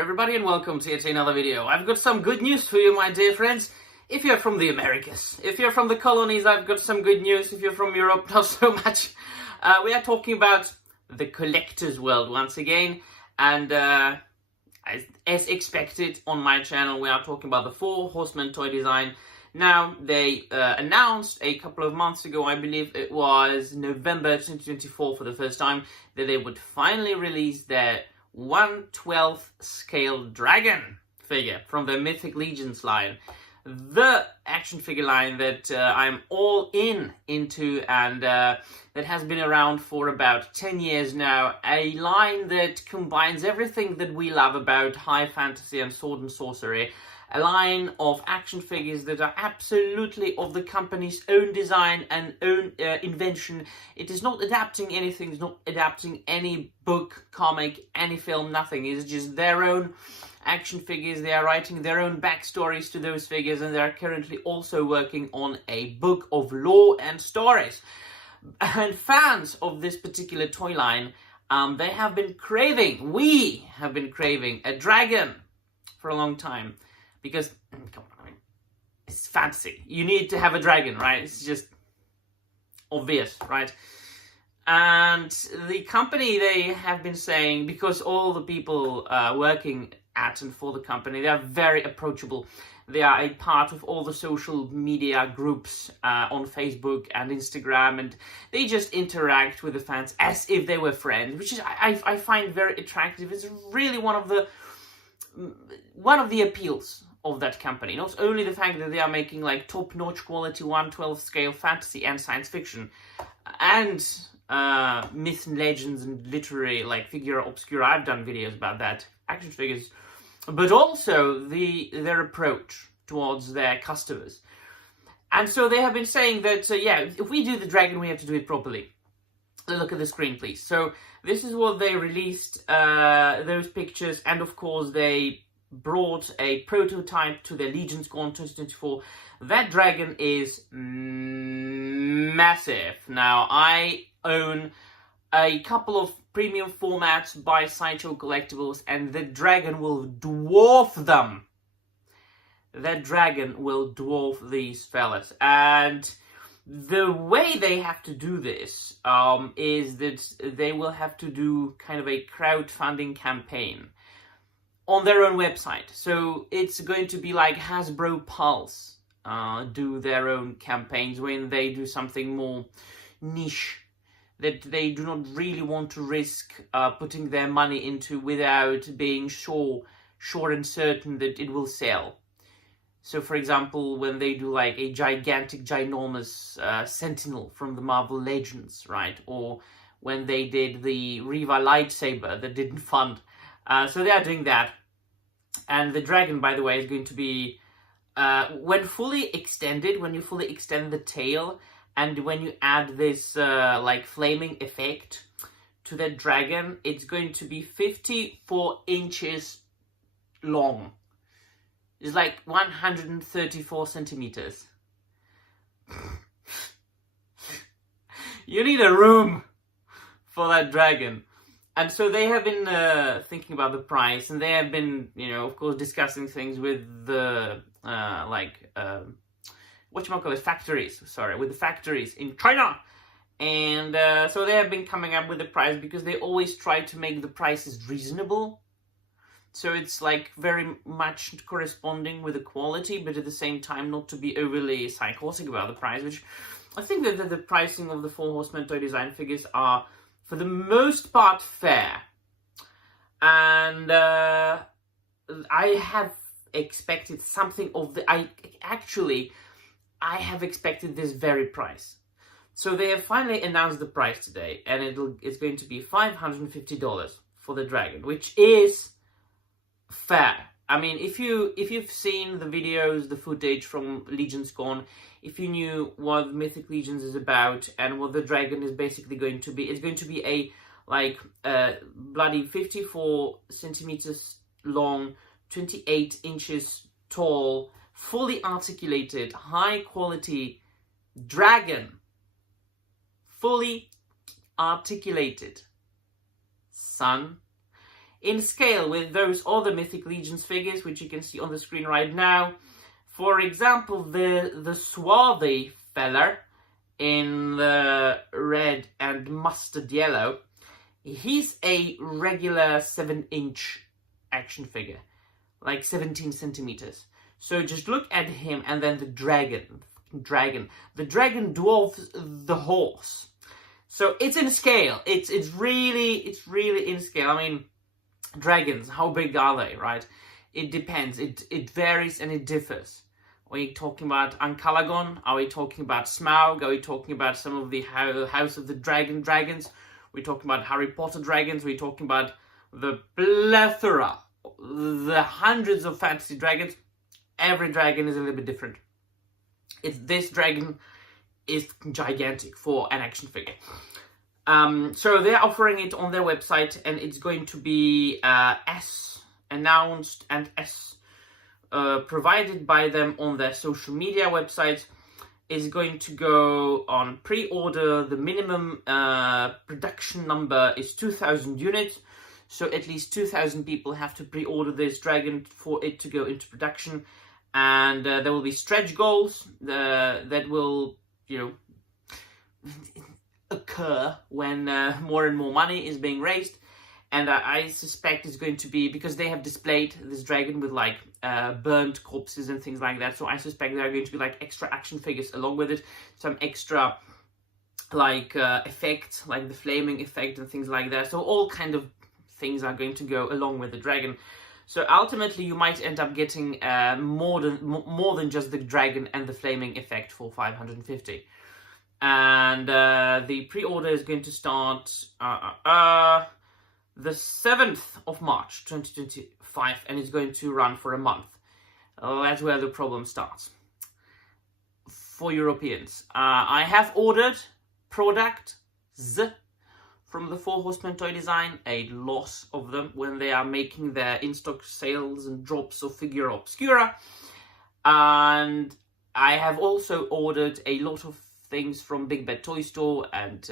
there everybody, and welcome to yet another video. I've got some good news for you, my dear friends. If you're from the Americas, if you're from the colonies, I've got some good news. If you're from Europe, not so much. We are talking about the collector's world once again, and as expected on my channel, we are talking about the Four Horsemen toy design. Now, they announced a couple of months ago, I believe it was November 2024 for the first time, that they would finally release their 1/12 scale dragon figure from the Mythic Legions line. The action figure line that I'm all into, and that has been around for about 10 years now. A line that combines everything that we love about high fantasy and sword and sorcery. A line of action figures that are absolutely of the company's own design and own invention. It is not adapting anything, it's not adapting any book, comic, any film, nothing. It's just their own action figures. They are writing their own backstories to those figures, and they are currently also working on a book of lore and stories. And fans of this particular toy line, we have been craving a dragon for a long time. Because, come on, I mean, it's fantasy. You need to have a dragon, right? It's just obvious, right? And the company, they have been saying, because all the people working at and for the company, they are very approachable. They are a part of all the social media groups on Facebook and Instagram, and they just interact with the fans as if they were friends, which is I find very attractive. It's really one of the appeals of that company. Not only the fact that they are making like top-notch quality 1/12 scale fantasy and science fiction, and myths and legends and literary like figura obscura. I've done videos about that, action figures, but also their approach towards their customers. And so they have been saying that yeah, if we do the dragon, we have to do it properly. Look at the screen, please. So this is what they released, those pictures, and of course they brought a prototype to the LegionsCon 2024. That dragon is massive. Now, I own a couple of premium formats by Sideshow Collectibles, and the dragon will dwarf them. That dragon will dwarf these fellas. And the way they have to do this is that they will have to do kind of a crowdfunding campaign on their own website. So it's going to be like Hasbro Pulse do their own campaigns when they do something more niche that they do not really want to risk putting their money into without being sure and certain that it will sell. So, for example, when they do like a ginormous Sentinel from the Marvel Legends, right? Or when they did the Riva lightsaber that didn't fund. So they are doing that. And the dragon, by the way, is going to be, when fully extended, when you fully extend the tail, and when you add this like flaming effect to that dragon, it's going to be 54 inches long. It's like 134 centimeters. You need a room for that dragon. And so they have been thinking about the price, and they have been, you know, of course, discussing things with the, factories, with the factories in China. And so they have been coming up with the price, because they always try to make the prices reasonable. So it's like very much corresponding with the quality, but at the same time not to be overly psychotic about the price, which I think that the pricing of the Four Horsemen toy design figures are, for the most part, fair. And I have expected something of the... I have expected this very price. So they have finally announced the price today, and it's going to be $550 for the dragon, which is fair. I mean, if you've seen the videos, the footage from LegionsCon, if you knew what Mythic Legions is about and what the dragon is basically going to be, it's going to be a bloody 54 centimeters long, 28 inches tall, fully articulated, high quality dragon. Fully articulated, son. in scale with those other Mythic Legions figures, which you can see on the screen right now. For example, the swarthy fella in the red and mustard yellow, he's a regular 7-inch action figure, like 17 centimeters. So just look at him, and then the dragon. The dragon dwarfs the horse. So it's in scale. It's really in scale. I mean, dragons, how big are they, right? It depends. It varies and it differs. Are we talking about Ankalagon? Are we talking about Smaug? Are we talking about some of the House of the dragons? We're talking about Harry Potter dragons. We're talking about the plethora, the hundreds of fantasy dragons. Every dragon is a little bit different. This dragon is gigantic for an action figure. So they're offering it on their website, and it's going to be as announced and as provided by them on their social media website. Is going to go on pre-order. The minimum production number is 2,000 units. So at least 2,000 people have to pre-order this dragon for it to go into production. And there will be stretch goals that will, occur when more and more money is being raised. And I suspect it's going to be, because they have displayed this dragon with like burnt corpses and things like that. So I suspect there are going to be like extra action figures along with it. Some extra like effects, like the flaming effect and things like that. So all kind of things are going to go along with the dragon. So ultimately you might end up getting more than just the dragon and the flaming effect for 550. And the pre-order is going to start the 7th of March 2025, and it's going to run for a month. That's where the problem starts. For Europeans, I have ordered products from the Four Horsemen Toy Design, a lot of them, when they are making their in-stock sales and drops of Figure Obscura. And I have also ordered a lot of things from Big Bad Toy Store, and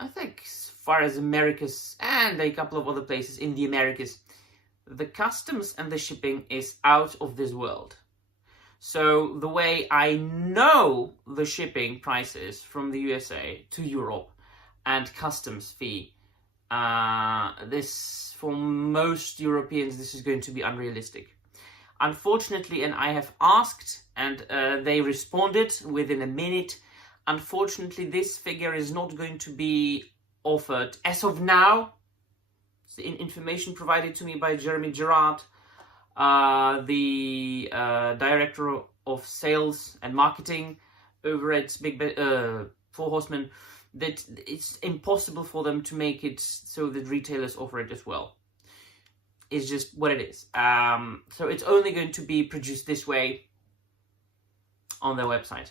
I think as far as Americas and a couple of other places in the Americas, the customs and the shipping is out of this world. So the way I know the shipping prices from the USA to Europe and customs fee, this, for most Europeans, this is going to be unrealistic. Unfortunately, and I have asked, and they responded within a minute, unfortunately, this figure is not going to be offered as of now. It's the information provided to me by Jeremy Gerard, the director of sales and marketing over at Four Horsemen, that it's impossible for them to make it so that retailers offer it as well. It's just what it is. So it's only going to be produced this way on their website.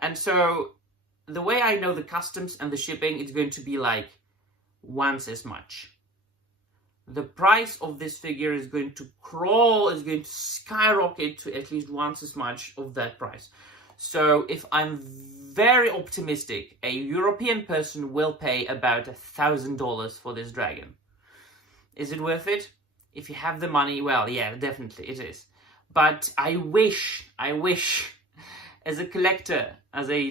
And so the way I know the customs and the shipping, it's going to be like once as much. The price of this figure is going to crawl, is going to skyrocket to at least once as much of that price. So if I'm very optimistic, a European person will pay about $1,000 for this dragon. Is it worth it? If you have the money, well, yeah, definitely it is. But I wish, as a collector, as a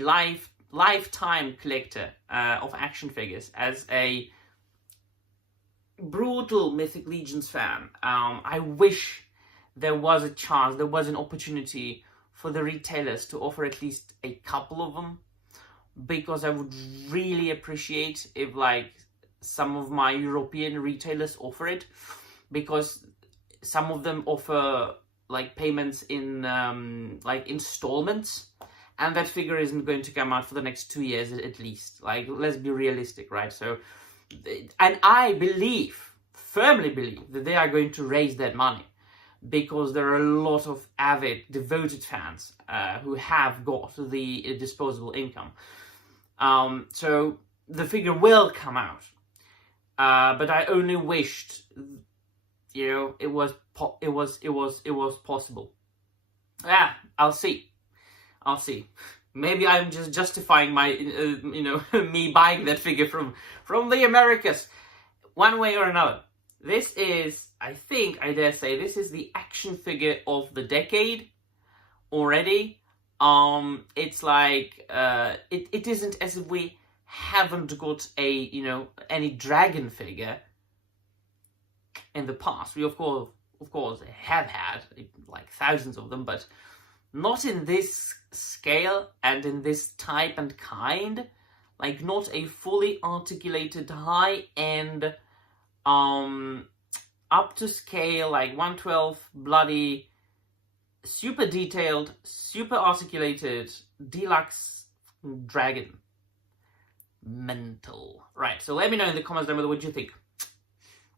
lifetime collector of action figures, as a brutal Mythic Legions fan, I wish there was a chance, there was an opportunity for the retailers to offer at least a couple of them, because I would really appreciate if like some of my European retailers offer it, because some of them offer like payments in like installments, and that figure isn't going to come out for the next 2 years at least. Like, let's be realistic, right? So, and I firmly believe that they are going to raise that money, because there are a lot of avid, devoted fans who have got the disposable income. So the figure will come out, but I only wished, it was possible. Yeah, I'll see. Maybe I'm just justifying my, me buying that figure from the Americas, one way or another. This is, I dare say, this is the action figure of the decade already. It's like, it isn't as if we haven't got any dragon figure in the past. We of course have had like thousands of them, but not in this scale and in this type and kind. Like, not a fully articulated, high-end, up to scale, like 1/12 bloody, super detailed, super articulated, deluxe dragon. Mental. Right, so let me know in the comments down below what you think.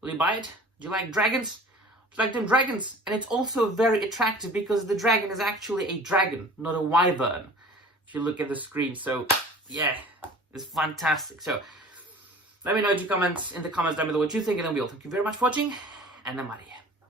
Will you buy it? Do you like dragons? Do you like them dragons? And it's also very attractive because the dragon is actually a dragon, not a wyvern, if you look at the screen. So, yeah, it's fantastic. So, let me know in the comments down below what you think, and then we'll thank you very much for watching, and I'm out of here.